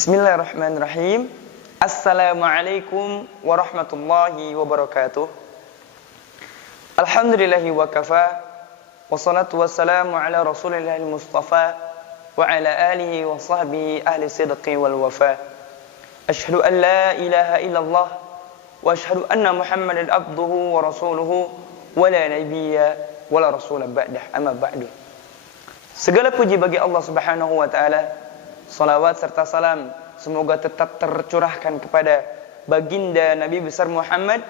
Bismillahirrahmanirrahim. Assalamualaikum warahmatullahi wabarakatuh. Alhamdulillahi wa kafa. Wassalatu wassalamu ala rasulillahil mustafa wa ala alihi wa sahbihi ahli sidqi wal wafa. Ashhadu an la ilaha illallah wa ashhadu anna Muhammadan abduhu wa rasuluhu wa la nabiyya wa la rasula ba'dah. Amma ba'du. Segala puji bagi Allah Subhanahu wa taala. Salawat serta salam semoga tetap tercurahkan kepada baginda Nabi besar Muhammad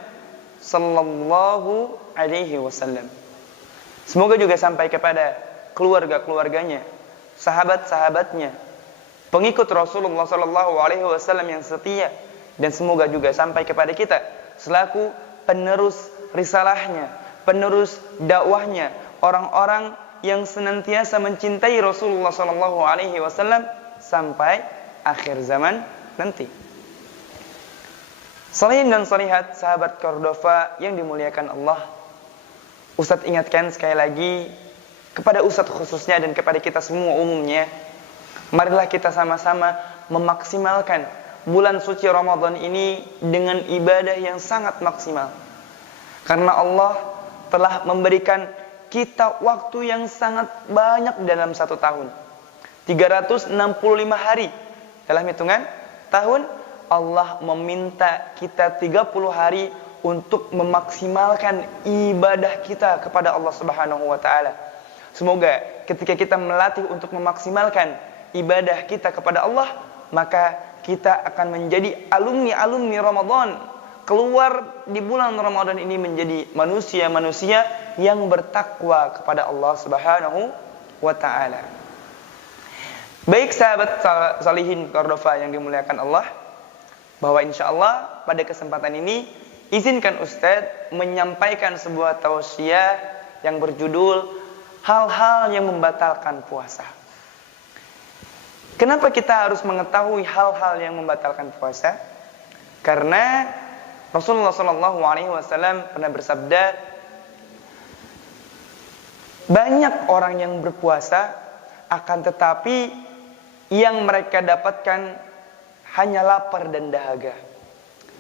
sallallahu alaihi wasallam. Semoga juga sampai kepada keluarga-keluarganya, sahabat-sahabatnya, pengikut Rasulullah sallallahu alaihi wasallam yang setia, dan semoga juga sampai kepada kita selaku penerus risalahnya, penerus dakwahnya, orang-orang yang senantiasa mencintai Rasulullah sallallahu alaihi wasallam sampai akhir zaman nanti. Salihin dan salihat sahabat Cordova yang dimuliakan Allah, Ustadz ingatkan sekali lagi kepada Ustadz khususnya dan kepada kita semua umumnya, marilah kita sama-sama memaksimalkan bulan suci Ramadan ini dengan ibadah yang sangat maksimal. Karena Allah telah memberikan kita waktu yang sangat banyak dalam satu tahun, 365 hari. Dalam hitungan tahun, Allah meminta kita 30 hari untuk memaksimalkan ibadah kita kepada Allah Subhanahu wa taala. Semoga ketika kita melatih untuk memaksimalkan ibadah kita kepada Allah, maka kita akan menjadi alumni-alumni Ramadan. Keluar di bulan Ramadan ini menjadi manusia-manusia yang bertakwa kepada Allah Subhanahu wa taala. Baik sahabat salihin Cordova yang dimuliakan Allah, bahwa insya Allah pada kesempatan ini izinkan Ustadz menyampaikan sebuah tausiah yang berjudul hal-hal yang membatalkan puasa. Kenapa kita harus mengetahui hal-hal yang membatalkan puasa? Karena Rasulullah SAW pernah bersabda, banyak orang yang berpuasa akan tetapi yang mereka dapatkan hanya lapar dan dahaga.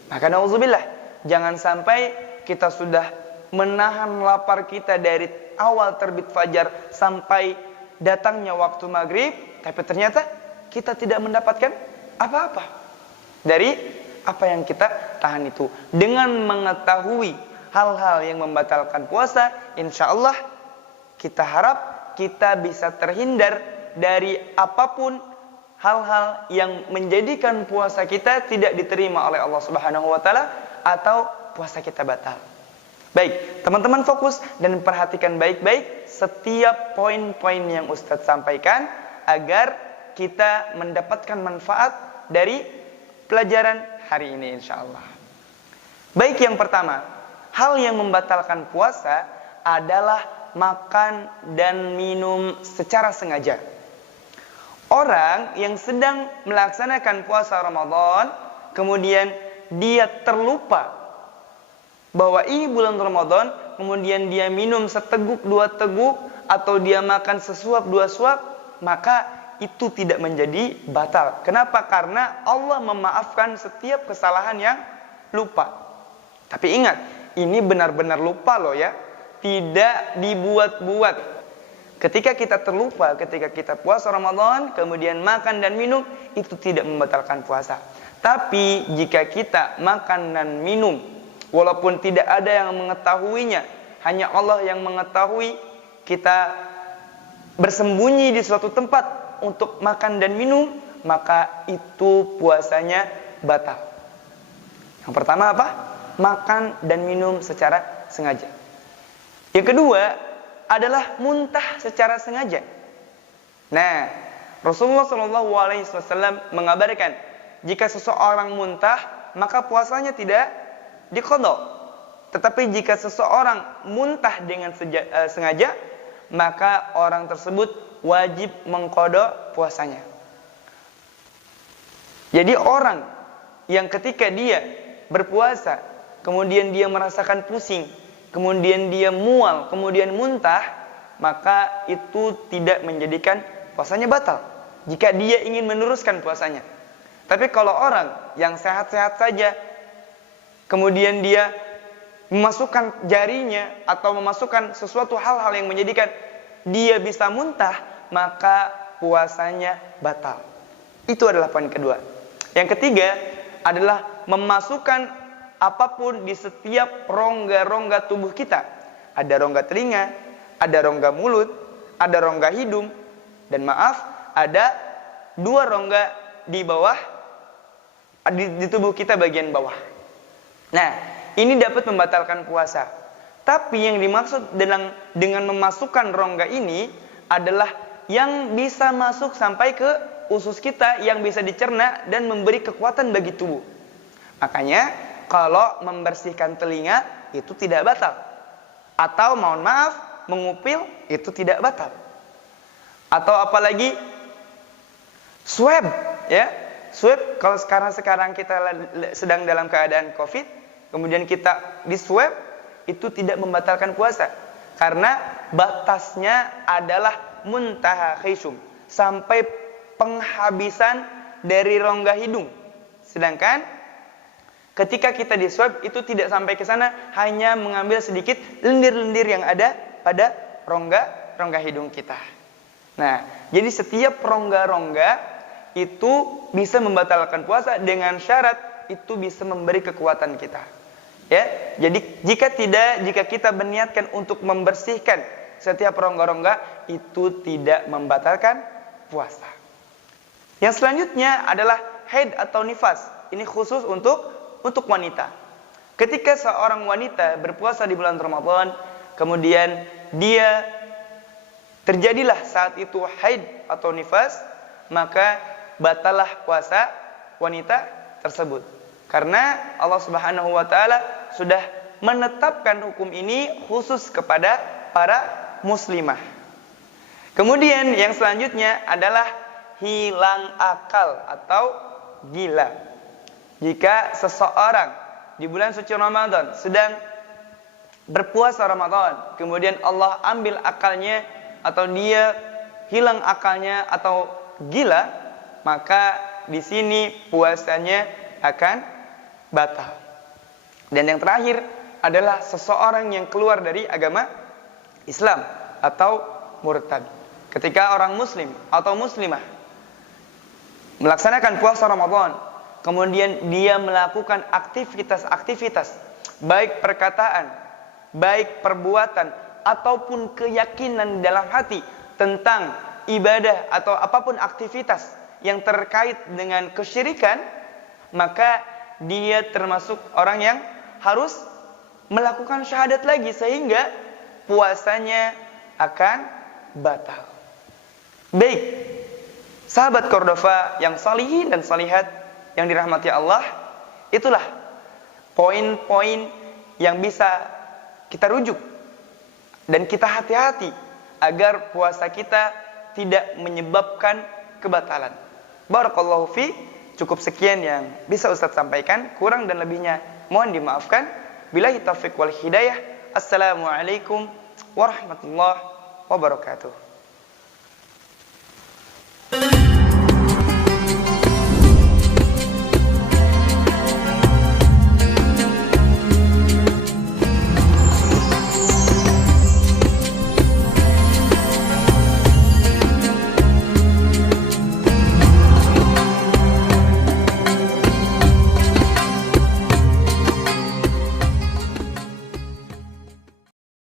Maka na'udzubillah, jangan sampai kita sudah menahan lapar kita dari awal terbit fajar sampai datangnya waktu maghrib, tapi ternyata kita tidak mendapatkan apa-apa dari apa yang kita tahan itu. Dengan mengetahui hal-hal yang membatalkan puasa, insya Allah kita harap kita bisa terhindar dari apapun hal-hal yang menjadikan puasa kita tidak diterima oleh Allah Subhanahu wa taala atau puasa kita batal. Baik, teman-teman fokus dan perhatikan baik-baik setiap poin-poin yang Ustadz sampaikan agar kita mendapatkan manfaat dari pelajaran hari ini insyaallah. Baik, yang pertama, hal yang membatalkan puasa adalah makan dan minum secara sengaja. Orang yang sedang melaksanakan puasa Ramadan, kemudian dia terlupa bahwa ini bulan Ramadan, kemudian dia minum seteguk dua teguk atau dia makan sesuap dua suap, maka itu tidak menjadi batal. Kenapa? Karena Allah memaafkan setiap kesalahan yang lupa. Tapi ingat, ini benar-benar lupa loh ya, tidak dibuat-buat. Ketika kita terlupa, ketika kita puasa Ramadan, kemudian makan dan minum, itu tidak membatalkan puasa. Tapi jika kita makan dan minum, walaupun tidak ada yang mengetahuinya, hanya Allah yang mengetahui, kita bersembunyi di suatu tempat untuk makan dan minum, maka itu puasanya batal. Yang pertama apa? Makan dan minum secara sengaja. Yang kedua adalah muntah secara sengaja. Nah, Rasulullah SAW mengabarkan, jika seseorang muntah, maka puasanya tidak diqadha. Tetapi jika seseorang muntah dengan sengaja, maka orang tersebut wajib mengqadha puasanya. Jadi orang yang ketika dia berpuasa, kemudian dia merasakan pusing, kemudian dia mual, kemudian muntah, maka itu tidak menjadikan puasanya batal jika dia ingin meneruskan puasanya. Tapi kalau orang yang sehat-sehat saja, kemudian dia memasukkan jarinya atau memasukkan sesuatu hal-hal yang menjadikan dia bisa muntah, maka puasanya batal. Itu adalah poin kedua. Yang ketiga adalah memasukkan apapun di setiap rongga-rongga tubuh kita. Ada rongga telinga, ada rongga mulut, ada rongga hidung, dan maaf, ada 2 rongga di bawah, di tubuh kita bagian bawah. Nah, ini dapat membatalkan puasa. Tapi yang dimaksud dengan memasukkan rongga ini adalah yang bisa masuk sampai ke usus kita, yang bisa dicerna dan memberi kekuatan bagi tubuh. Makanya kalau membersihkan telinga itu tidak batal. Atau mohon maaf, mengupil itu tidak batal. Atau apalagi swab, ya. Swab, kalau sekarang kita sedang dalam keadaan Covid, kemudian kita di swab, itu tidak membatalkan puasa. Karena batasnya adalah muntaha khisum, sampai penghabisan dari rongga hidung. Sedangkan ketika kita di swab itu tidak sampai ke sana, hanya mengambil sedikit lendir-lendir yang ada pada rongga hidung kita. Nah, jadi setiap rongga-rongga itu bisa membatalkan puasa dengan syarat itu bisa memberi kekuatan kita. Ya, jadi jika kita berniatkan untuk membersihkan setiap rongga-rongga itu tidak membatalkan puasa. Yang selanjutnya adalah haid atau nifas. Ini khusus untuk wanita. Ketika seorang wanita berpuasa di bulan Ramadan, kemudian dia terjadilah saat itu haid atau nifas, maka batalah puasa wanita tersebut. Karena Allah Subhanahu wa taala sudah menetapkan hukum ini khusus kepada para muslimah. Kemudian yang selanjutnya adalah hilang akal atau gila. Jika seseorang di bulan suci Ramadan sedang berpuasa Ramadan, kemudian Allah ambil akalnya atau dia hilang akalnya atau gila, maka di sini puasanya akan batal. Dan yang terakhir adalah seseorang yang keluar dari agama Islam atau murtad. Ketika orang muslim atau muslimah melaksanakan puasa Ramadan, kemudian dia melakukan aktivitas-aktivitas, baik perkataan, baik perbuatan, ataupun keyakinan dalam hati tentang ibadah atau apapun aktivitas yang terkait dengan kesyirikan, maka dia termasuk orang yang harus melakukan syahadat lagi sehingga puasanya akan batal. Baik, sahabat Cordova yang salihin dan salihat yang dirahmati Allah, itulah poin-poin yang bisa kita rujuk dan kita hati-hati agar puasa kita tidak menyebabkan kebatalan. Barakallahu fi. Cukup sekian yang bisa Ustaz sampaikan, kurang dan lebihnya mohon dimaafkan. Billahi taufiq wal hidayah. Assalamualaikum warahmatullahi wabarakatuh.